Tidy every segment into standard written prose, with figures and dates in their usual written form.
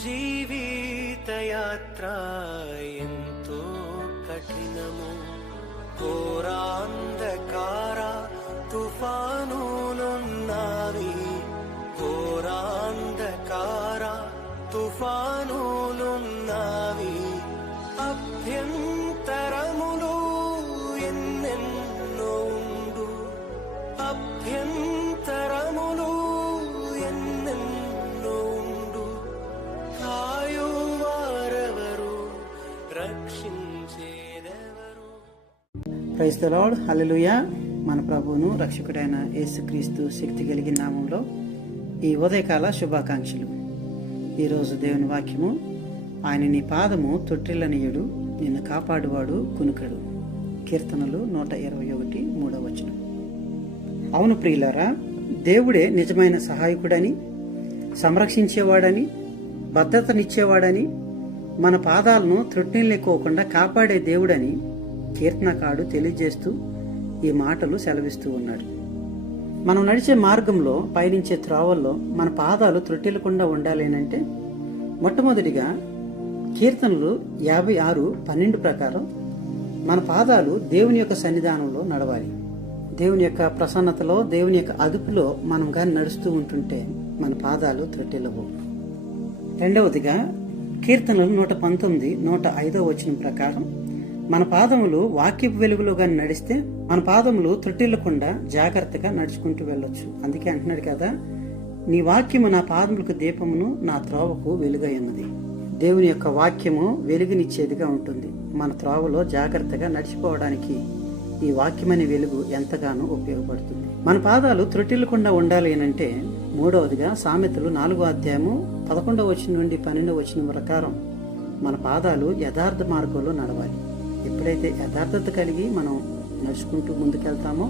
జీవితయాత్ర ఎంతో కఠినము, ఘోరాంధకార తుఫానులున్నావి, ఘోరాంధకార తుఫానులున్నావి. అభ్యంతరములు ఎన్నెన్నో ఉండు, అభ్యంతరములు ఎన్నెన్నో ఉండు. కాయువారెవరు, రక్షించేదెవరు? Praise the lord. హల్లెలూయా. మన ప్రభువును రక్షకుడైన యేసుక్రీస్తు శక్తి కలిగిన నామంలో ఈ ఉదయకాల శుభాకాంక్షలు. ఈరోజు దేవుని వాక్యము, ఆయన నీ పాదము తొట్టిల్లనీయుడు, నిన్ను కాపాడువాడు కునుకడు. కీర్తనలు 121:3. అవును ప్రియులారా, దేవుడే నిజమైన సహాయకుడని, సంరక్షించేవాడని, భద్రతనిచ్చేవాడని, మన పాదాలను త్రొట్టిల్లెక్కువకుండా కాపాడే దేవుడని కీర్తనకారుడు తెలియజేస్తూ ఈ మాటలు సెలవిస్తూ ఉన్నాడు. మనం నడిచే మార్గంలో, పయనించే త్రోవల్లో మన పాదాలు త్రొట్టిల్లకుండా ఉండాలేనంటే మొట్టమొదటిగా కీర్తనలు 56:12 ప్రకారం మన పాదాలు దేవుని యొక్క సన్నిధానంలో నడవాలి. దేవుని యొక్క ప్రసన్నతలో, దేవుని యొక్క అదుపులో మనం కానీ నడుస్తూ ఉంటుంటే మన పాదాలు త్రొట్టిల్లవు. రెండవదిగా కీర్తనలు 119:105 ప్రకారం మన పాదములు వాక్యపు వెలుగులో గాని నడిస్తే మన పాదములు త్రొట్టిల్లకుండా జాగ్రత్తగా నడుచుకుంటూ వెళ్ళొచ్చు. అందుకే అంటున్నాడు కదా, నీ వాక్యము నా పాదములకు దీపమును, నా త్రోవకు వెలుగై ఉన్నది. దేవుని యొక్క వాక్యము వెలుగునిచ్చేదిగా ఉంటుంది. మన త్రోవలో జాగ్రత్తగా నడిచిపోవడానికి ఈ వాక్యమనే వెలుగు ఎంతగానో ఉపయోగపడుతుంది. మన పాదాలు త్రొట్టిల్లకుండా ఉండాలి అంటే మూడవదిగా సామెతలు 4:11-12 ప్రకారం మన పాదాలు యథార్థ మార్గంలో నడవాలి. ఎప్పుడైతే యథార్థత కలిగి మనం నడుచుకుంటూ ముందుకెళ్తామో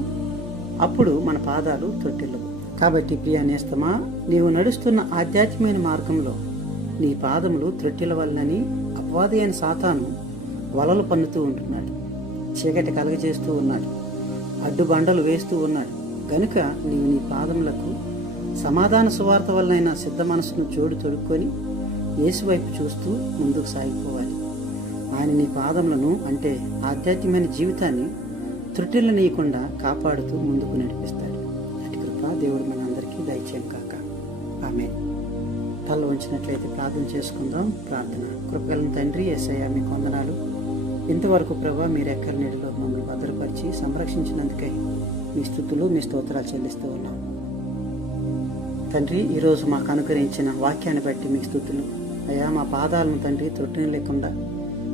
అప్పుడు మన పాదాలు త్రొట్టిల్లవు. కాబట్టి ప్రియ నేస్తమా, నీవు నడుస్తున్న ఆధ్యాత్మికమైన మార్గంలో నీ పాదములు త్రొట్టిల్లవలనని అపవాది అయిన సాతాను వలలు పన్నుతూ ఉంటున్నాడు, చీకటి కలగజేస్తూ ఉన్నాడు, అడ్డుబండలు వేస్తూ ఉన్నాడు. గనుక నీవు నీ పాదములకు సమాధాన సువార్త వలనైన సిద్ధ మనసును జోడు తొడుక్కొని యేసు వైపు చూస్తూ ముందుకు సాగిపోవాలి. ఆయన నీ పాదములను, అంటే ఆధ్యాత్మికమైన జీవితాన్ని త్రుటిల్లనీయకుండా కాపాడుతూ ముందుకు నడిపిస్తాడు. అటు కృప దేవుడు మనందరికీ దయచేయం కాక. ఆమేన్. తల ఉంచినట్లయితే ప్రార్థన చేసుకుందాం. ప్రార్థన. కృపగల తండ్రి యేసయ్య, మీకు వందనాలు. ఇంతవరకు ప్రభా మీ రెక్కల నీడలో మమ్మల్ని భద్రపరిచి సంరక్షించినందుకై మీ స్తుతులు, మీ స్తోత్రాలు చెల్లిస్తూ ఉన్నాం తండ్రి. ఈరోజు మాకు అనుగ్రహించిన వాక్యాన్ని బట్టి మీకు స్తుతులు అయ్యా. మా పాదాలను తండ్రి త్రొట్టిల్లకుండా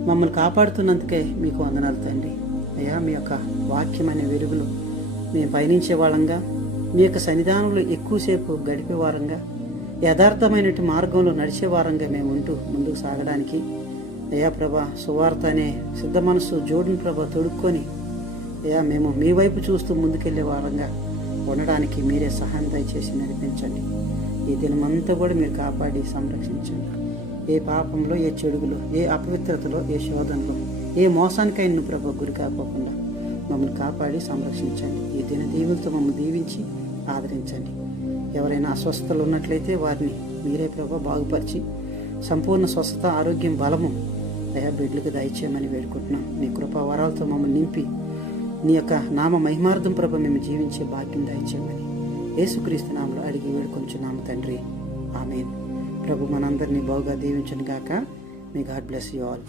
మమ్మల్ని కాపాడుతున్నందుకే మీకు వందనాలు తండ్రి. అయ్యా, మీ యొక్క వాక్యం అనే వెలుగులో మేము పయనించే వాళ్ళంగా, మీ యొక్క సన్నిధానంలో ఎక్కువసేపు గడిపే వారంగా, యథార్థమైన మార్గంలో నడిచే వారంగా మేము ఉంటూ ముందుకు సాగడానికి అయ్యా ప్రభా, సువార్త అనే సిద్ధ మనసు జోడుని ప్రభా తొడుక్కొని అయ్యా మేము మీ వైపు చూస్తూ ముందుకెళ్లే వారంగా ఉండడానికి మీరే సహాయం దయచేసి నడిపించండి. ఈ దినమంతా కూడా మీరు కాపాడి సంరక్షించండి. ఏ పాపంలో, ఏ చెడుగులో, ఏ అపవిత్రతలో, ఏ శోధనలో, ఏ మోసానికైనా ప్రభు గురి కాకోకుండా మమ్మల్ని కాపాడి సంరక్షించండి. ఈ దిన దీవులతో మమ్మల్ని దీవించి ఆదరించండి. ఎవరైనా అస్వస్థతలు ఉన్నట్లయితే వారిని మీరే ప్రభు బాగుపరిచి సంపూర్ణ స్వస్థత, ఆరోగ్యం, బలము అయా బిడ్డలకు దయచేయమని వేడుకుంటున్నాం. మీ కృపా వరాలతో మమ్మల్ని నింపి నీ యొక్క నామ మహిమార్థం ప్రభు మేము జీవించే భాగ్యం దయచేయమని యేసుక్రీస్తు నామములో అడిగి వేడుకొంచున్నాము తండ్రి. ఆమేన్. ప్రభు మనందరినీ బాగా దీవించును గాక. May God bless you all.